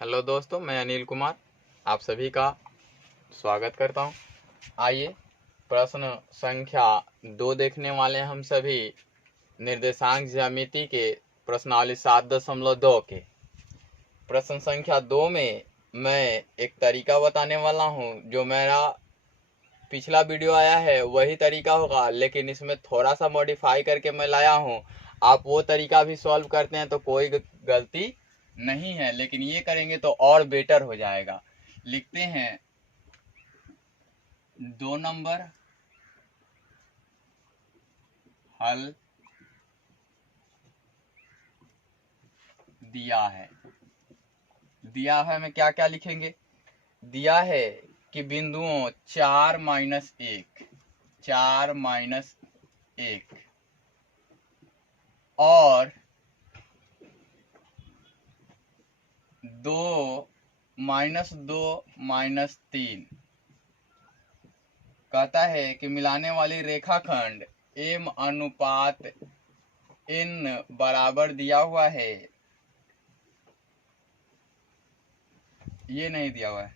Hello दोस्तों, मैं अनिल कुमार आप सभी का स्वागत करता हूं। आइए प्रश्न संख्या 2 देखने वाले हैं हम सभी। निर्देशांक ज्यामिति के प्रश्नावली 7.2 के प्रश्न संख्या 2 में मैं एक तरीका बताने वाला हूं। जो मेरा पिछला वीडियो आया है वही तरीका होगा, लेकिन इसमें थोड़ा सा मॉडिफाई करके मैं लाया हूं। आप वो तरीका भी सॉल्व करते हैं तो कोई गलती नहीं है, लेकिन ये करेंगे तो और बेटर हो जाएगा। लिखते हैं 2 नंबर हल दिया है में क्या क्या लिखेंगे। दिया है कि बिंदुओं 4 - 1 और 2 - 3 कहता है कि मिलाने वाली रेखाखंड m अनुपात n बराबर दिया हुआ है। ये नहीं दिया हुआ है,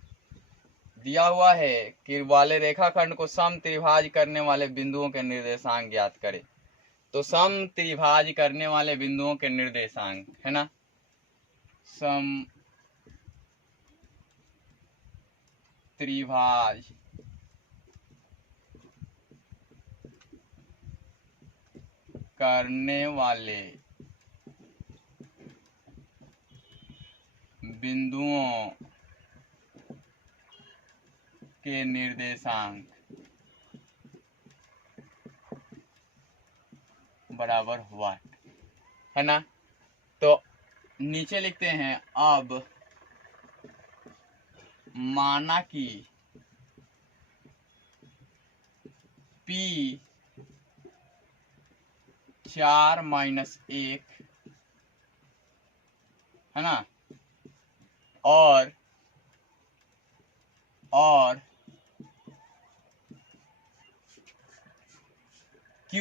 दिया हुआ है कि वाले रेखाखंड को सम त्रिभाज करने वाले बिंदुओं के निर्देशांक ज्ञात करें। तो सम त्रिभाज करने वाले बिंदुओं के निर्देशांक है ना, सम त्रिभाज करने वाले बिंदुओं के निर्देशांक बराबर हुआ है ना। तो नीचे लिखते हैं, अब माना कि P 4 - 1 है ना, और Q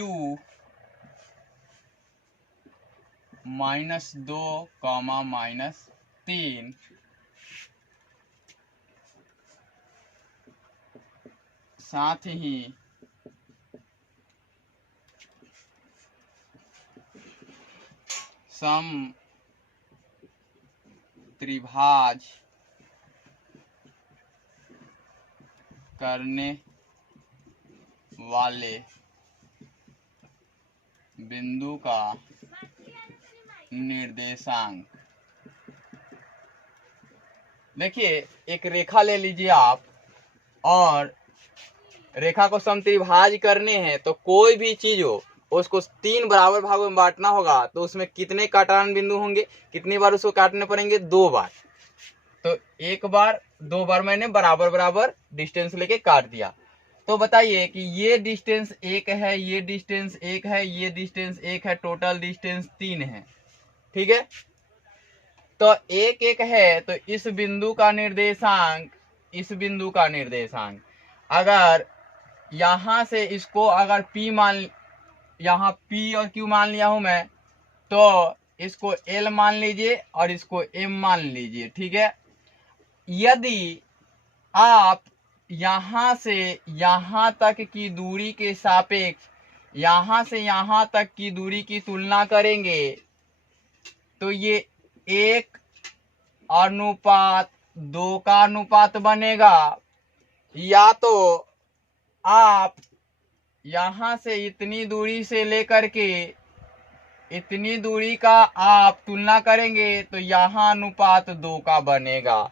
-2, -3 साथ ही सम त्रिभाज करने वाले बिंदु का निर्देशांक। देखिए, एक रेखा ले लीजिए आप, और रेखा को समत्रिभाज करने हैं तो कोई भी चीज हो उसको 3 बराबर भागों में बांटना होगा। तो उसमें कितने काटान बिंदु होंगे, कितनी बार उसको काटने पड़ेंगे? 2 बार। तो 1 बार 2 बार मैंने बराबर बराबर डिस्टेंस लेके काट दिया। तो बताइए कि ये डिस्टेंस 1 है, ये डिस्टेंस 1 है, ये डिस्टेंस 1 है, टोटल डिस्टेंस 3 है। ठीक है, तो 1 1 है, तो इस बिंदु का निर्देशांक अगर यहां से इसको अगर P यहाँ P और Q मान लिया हूं मैं, तो इसको L मान लीजिए और इसको M मान लीजिए। ठीक है, यदि आप यहां से यहां तक की दूरी के सापेक्ष यहां से यहां तक की दूरी की तुलना करेंगे तो ये 1:2 का अनुपात बनेगा। या तो आप यहां से इतनी दूरी से लेकर के इतनी दूरी का आप तुलना करेंगे तो यहां अनुपात 2 का बनेगा,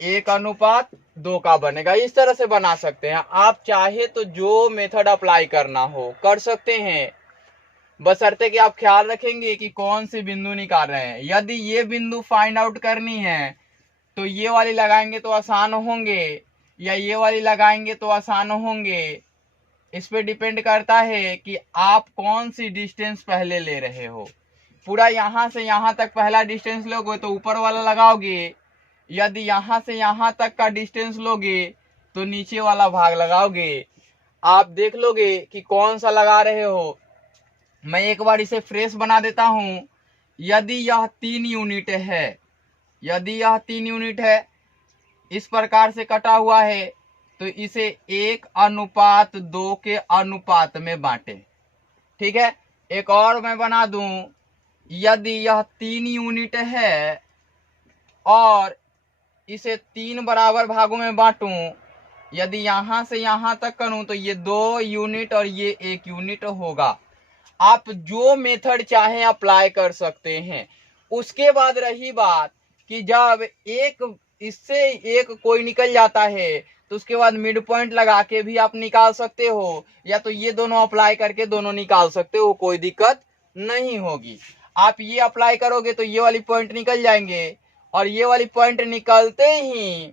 1:2 का बनेगा। इस तरह से बना सकते हैं। आप चाहे तो जो मेथड अप्लाई करना हो कर सकते हैं, बशर्ते कि आप ख्याल रखेंगे कि कौन से बिंदु निकाल रहे हैं। यदि ये बिंदु फाइंड आउट करनी है तो ये वाली लगाएंगे तो आसान होंगे, या ये वाली लगाएंगे तो आसान होंगे। इस पे डिपेंड करता है कि आप कौन सी डिस्टेंस पहले ले रहे हो। पूरा यहां से यहां तक पहला डिस्टेंस लोगे तो ऊपर वाला लगाओगे, यदि यहां से यहां तक का डिस्टेंस लोगे तो नीचे वाला भाग लगाओगे। आप देख लोगे कि कौन सा लगा रहे हो। मैं एक बार इसे फ्रेश बना देता हूं। यदि यह 3 यूनिट है, यदि यह 3 यूनिट है, इस प्रकार से कटा हुआ है, तो इसे 1:2 के अनुपात में बांटे। ठीक है, एक और मैं बना दूं, यदि यह 3 यूनिट है और इसे 3 बराबर भागों में बांटूं, यदि यहां से यहां तक करूं तो ये 2 यूनिट और ये 1 यूनिट होगा। आप जो मेथड चाहें अप्लाई कर सकते हैं। उसके बाद रही बात कि जब एक इससे एक कोई निकल जाता है तो उसके बाद मिड पॉइंट लगा के भी आप निकाल सकते हो, या तो ये दोनों अप्लाई करके दोनों निकाल सकते हो, कोई दिक्कत नहीं होगी। आप ये अप्लाई करोगे तो ये वाली पॉइंट निकल जाएंगे, और ये वाली पॉइंट निकलते ही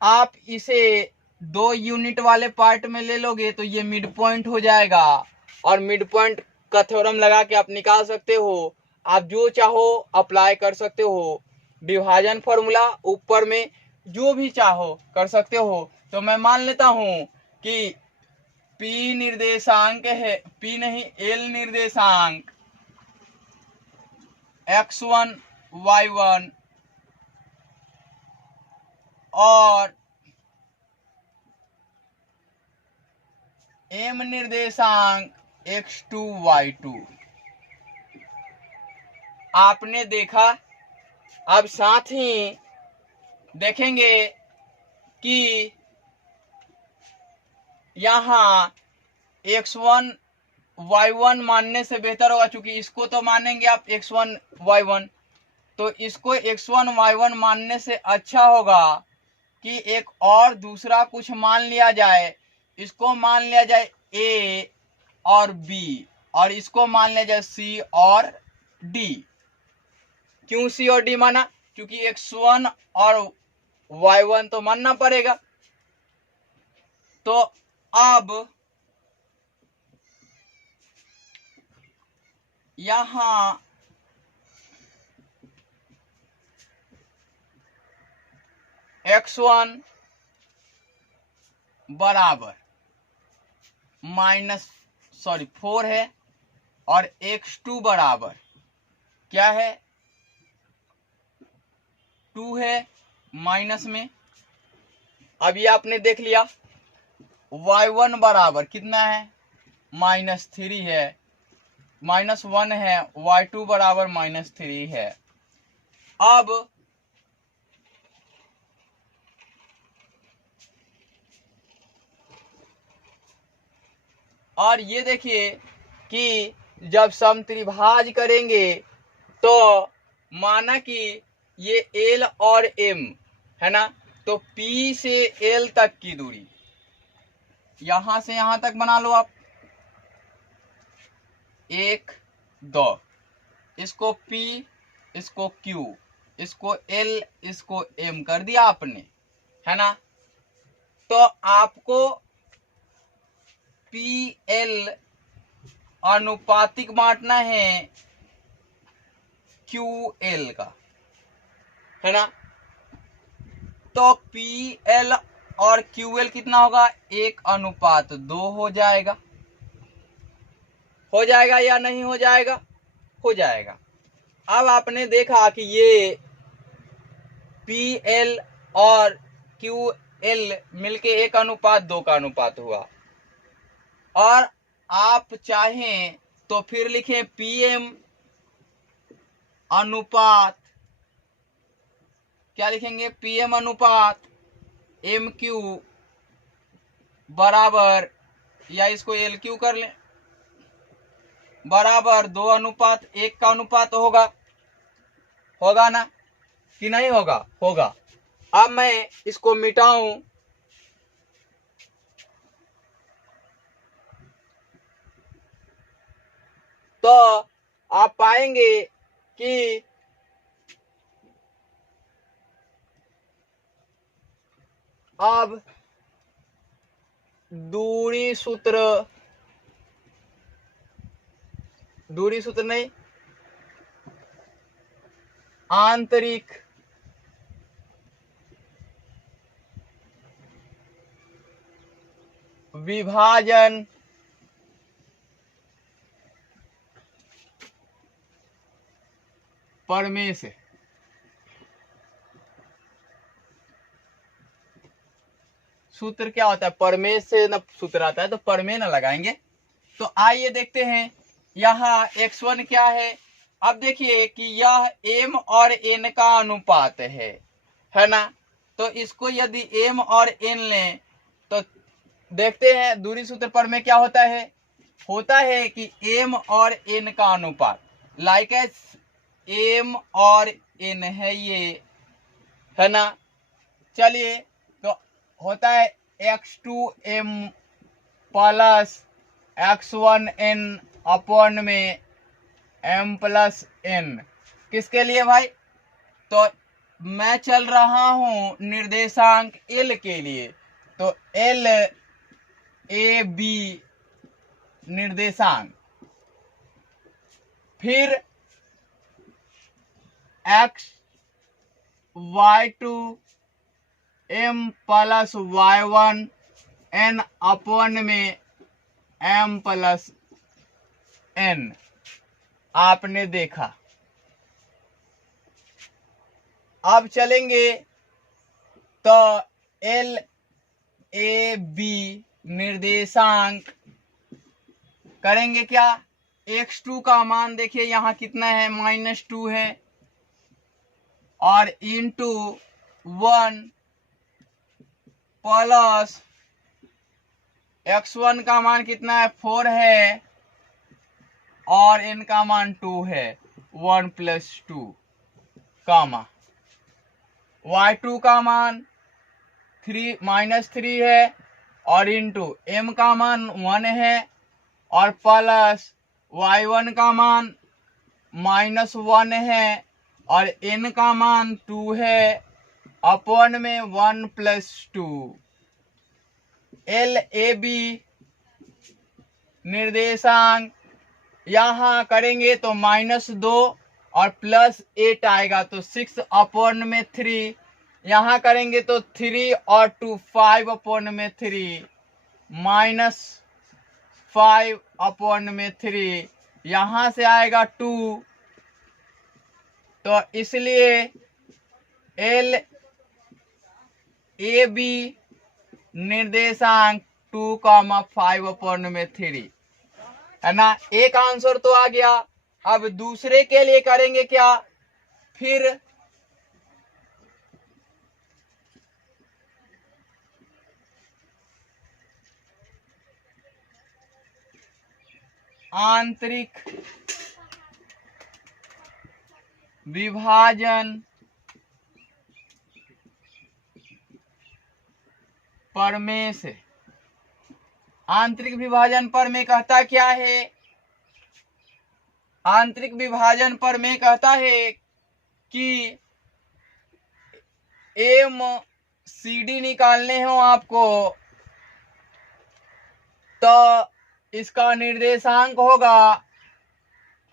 आप इसे 2 यूनिट वाले पार्ट में ले लोगे तो ये मिड पॉइंट हो जाएगा, और मिड पॉइंट का थ्योरम लगा के आप निकाल सकते हो। आप जो चाहो अप्लाई कर सकते हो, विभाजन फॉर्मूला ऊपर में जो भी चाहो कर सकते हो। तो मैं मान लेता हूं कि P निर्देशांक है, P नहीं L निर्देशांक x1 y1 और M निर्देशांक x2 y2 आपने देखा। अब साथ ही देखेंगे कि यहाँ x1 y1 मानने से बेहतर होगा, चूंकि इसको तो मानेंगे आप x1 y1, तो इसको x1 y1 मानने से अच्छा होगा कि एक और दूसरा कुछ मान लिया जाए। इसको मान लिया जाए a और b, और इसको मान लिया जाए c और d। क्यों c और d माना? क्योंकि x1 और y1 तो मानना पड़ेगा। तो अब यहां x1 बराबर -4 है, और x2 बराबर क्या है? 2 है माइनस में। अब ये आपने देख लिया। y1 बराबर कितना है? -3 है, -1 है। y2 बराबर -3 है। अब और ये देखिए कि जब समत्रिभाज करेंगे तो माना कि ये L और M है ना, तो P से L तक की दूरी यहां से यहां तक बना लो आप, 1 2, इसको P, इसको Q, इसको L, इसको M कर दिया आपने, है ना। तो आपको PL अनुपातिक बांटना है QL का, है ना। तो PL और QL कितना होगा? 1:2 हो जाएगा। हो जाएगा या नहीं हो जाएगा? हो जाएगा। अब आपने देखा कि ये PL और QL मिलके 1:2 का अनुपात हुआ, और आप चाहें तो फिर लिखें PM अनुपात, क्या लिखेंगे? PM अनुपात MQ बराबर, या इसको LQ कर लें, बराबर 2:1 का अनुपात होगा। होगा ना कि नहीं होगा? होगा। अब मैं इसको मिटाऊं तो आप पाएंगे कि अब दूरी सूत्र नहीं, आंतरिक विभाजन प्रमेय से सूत्र क्या होता है, परमेय से न सूत्र आता है, तो परमेय न लगाएंगे। तो आइए देखते हैं यहाँ x1 क्या है। अब देखिए कि यह m और n का अनुपात है ना। तो इसको यदि m और n लें तो देखते हैं दूरी सूत्र पर में क्या होता है कि m और n का अनुपात, लाइक m और n है ये, है ना। चलिए तो होता है x2m प्लस x1n अपॉन में m प्लस n। किसके लिए भाई, तो मैं चल रहा हूं निर्देशांक l के लिए, तो l a b निर्देशांक, फिर x y2 m plus y1 n upon में m प्लस n। आपने देखा। अब चलेंगे तो एल ए बी निर्देशांक करेंगे क्या, x2 का मान देखिए यहाँ कितना है, -2 है, और इंटू 1 प्लस x1 का मान कितना है, 4 है, और n का मान 2 है, 1 + 2 कामा, y2 का मान -3 है, और इंटू m का मान 1 है, और प्लस y1 का मान -1 है, और n का मान 2 है, अपॉन में 1 + 2। एल ए बी निर्देशांक यहाँ करेंगे तो -2 और +8 आएगा, तो 6 अपॉन में 3। यहाँ करेंगे तो 3 और 2 5 अपॉन में 3, -5 अपॉन में 3, यहाँ से आएगा 2। तो इसलिए एल ए बी निर्देशांक 2,5 अपॉन में 3, है ना। एक आंसर तो आ गया। अब दूसरे के लिए करेंगे क्या, फिर आंतरिक विभाजन प्रमेय से। आंतरिक विभाजन प्रमेय कहता क्या है, आंतरिक विभाजन प्रमेय कहता है कि MCD निकालने हो आपको, तो इसका निर्देशांक होगा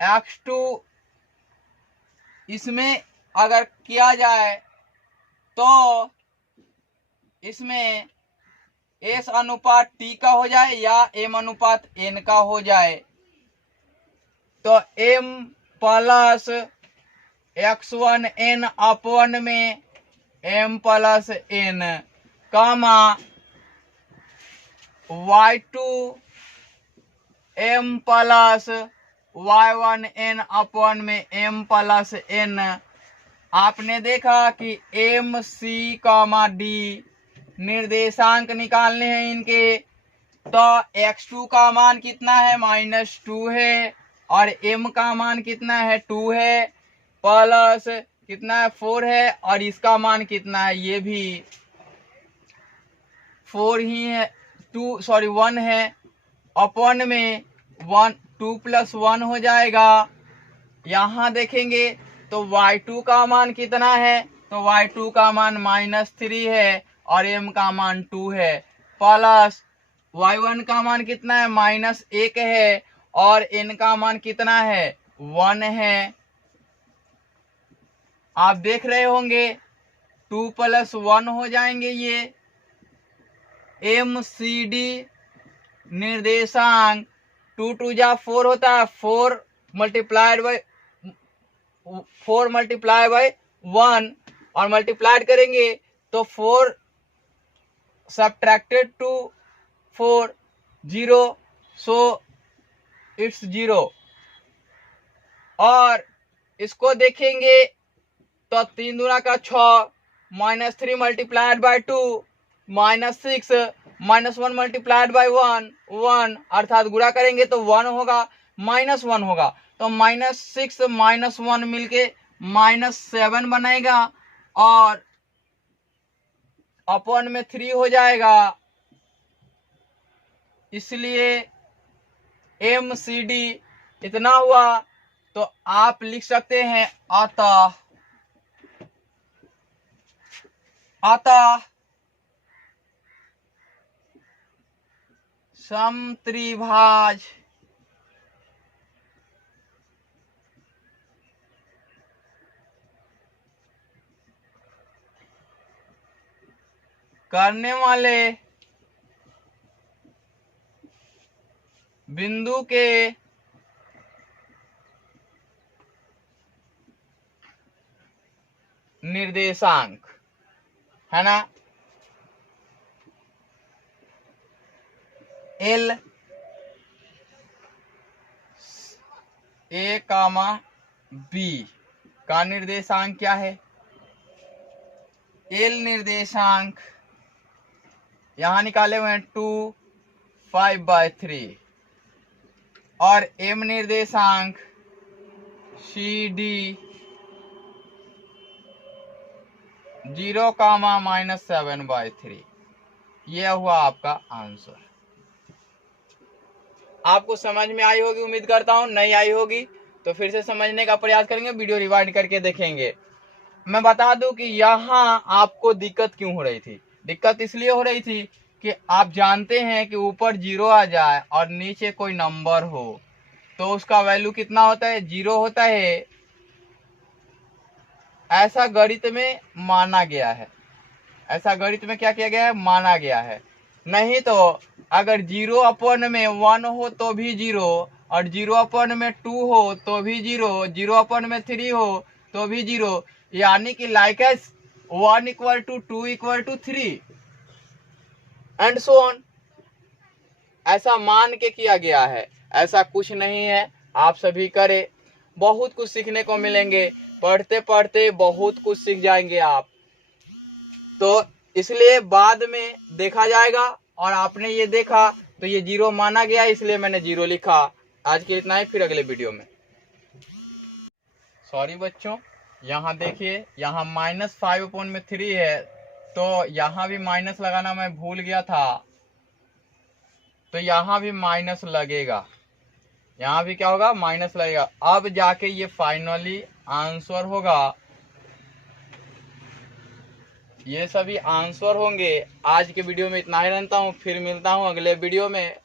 x2। इसमें अगर किया जाए तो इसमें S अनुपात T का हो जाए या M अनुपात N का हो जाए, तो M प्लस x1n अपॉन में m प्लस n, कामा y2 m plus y1n upon में m प्लस n। आपने देखा कि m c कामा d निर्देशांक निकालने हैं इनके, तो x2 का मान कितना है, -2 है, और m का मान कितना है, 2 है, प्लस कितना है, 4 है, और इसका मान कितना है, ये भी 4 ही है, 1 है, अपॉन में 2 + 1 हो जाएगा। यहाँ देखेंगे तो y2 का मान कितना है, तो y2 का मान -3 है, और m का मान 2 है, प्लस y1 का मान कितना है, -1 है, और n का मान कितना है, 1 है। आप देख रहे होंगे 2 + 1 हो जाएंगे ये। MCD निर्देशांक 2 2 जा 4 होता है, 4 मल्टीप्लाइड बाय 1, और मल्टीप्लाइड करेंगे तो 4 subtracted to 4 0, so it's 0। और इसको देखेंगे तो 3 दूना का 6 -3 मल्टीप्लाइड बाय 2 -6 -1 मल्टीप्लाइड बाय 1 अर्थात गुणा करेंगे तो 1 होगा -1 होगा, तो -6 -1 मिलके -7 बनेगा और अपॉन में 3 हो जाएगा। इसलिए MCD इतना हुआ। तो आप लिख सकते हैं अतः समत्रिभाज करने वाले बिंदु के निर्देशांक है ना, L A, B का निर्देशांक क्या है? L निर्देशांक यहां निकाले हुए हैं 2 5/3 और M निर्देशांक CD 0, -7/3। यह हुआ आपका आंसर। आपको समझ में आई होगी उम्मीद करता हूं, नहीं आई होगी तो फिर से समझने का प्रयास करेंगे, वीडियो रिवाइंड करके देखेंगे। मैं बता दूं कि यहाँ आपको दिक्कत क्यों हो रही थी। दिक्कत इसलिए हो रही थी कि आप जानते हैं कि ऊपर 0 आ जाए और नीचे कोई नंबर हो तो उसका वैल्यू कितना होता है? 0 होता है। ऐसा गणित में माना गया है, ऐसा गणित में क्या किया गया है? माना गया है। नहीं तो अगर 0 अपॉन में 1 हो तो भी 0 और 0 अपॉन में 2 हो तो भी 0, 0 अपॉन में 3 हो तो भी 0, यानी कि like as 1 = 2 = 3 and so on. ऐसा मान के किया गया है, ऐसा कुछ नहीं है। आप सभी करें, बहुत कुछ सीखने को मिलेंगे, पढ़ते पढ़ते बहुत कुछ सीख जाएंगे आप। तो इसलिए बाद में देखा जाएगा और आपने ये देखा तो ये 0 माना गया, इसलिए मैंने 0 लिखा। आज के इतना ही, फिर अगले वीडियो में। सॉरी बच्चों, यहाँ देखिए, यहाँ -5/3 है तो यहाँ भी माइनस लगाना मैं भूल गया था, तो यहाँ भी माइनस लगेगा, यहाँ भी क्या होगा? माइनस लगेगा। अब जाके ये फाइनली आंसर होगा, ये सभी आंसर होंगे। आज के वीडियो में इतना ही रहता हूँ, फिर मिलता हूँ अगले वीडियो में।